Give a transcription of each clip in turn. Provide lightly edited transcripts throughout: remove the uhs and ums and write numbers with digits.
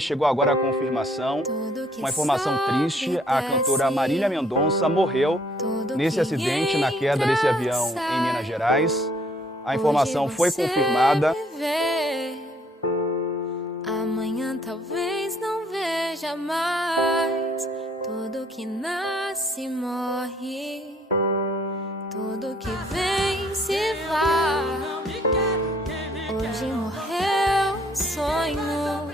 Chegou agora a confirmação, uma informação triste, a cantora Marília Mendonça morreu nesse acidente, na queda desse avião em Minas Gerais. A informação foi confirmada. Amanhã talvez não veja mais. Tudo que nasce morre, tudo que vem se vai. Hoje morreu um sonho,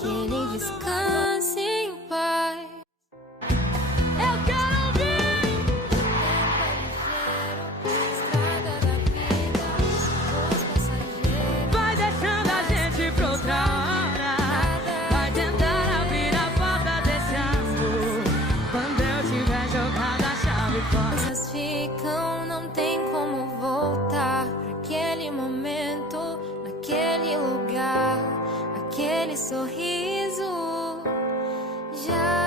que ele descanse em paz. Eu quero ouvir. Estrada da vida, os passageiros. Vai deixando a gente pra outra hora. Vai tentar abrir a porta desse amor. Quando eu tiver jogado a chave fora. Coisas ficam, não tem como voltar pra aquele momento, naquele lugar, aquele sorriso. Já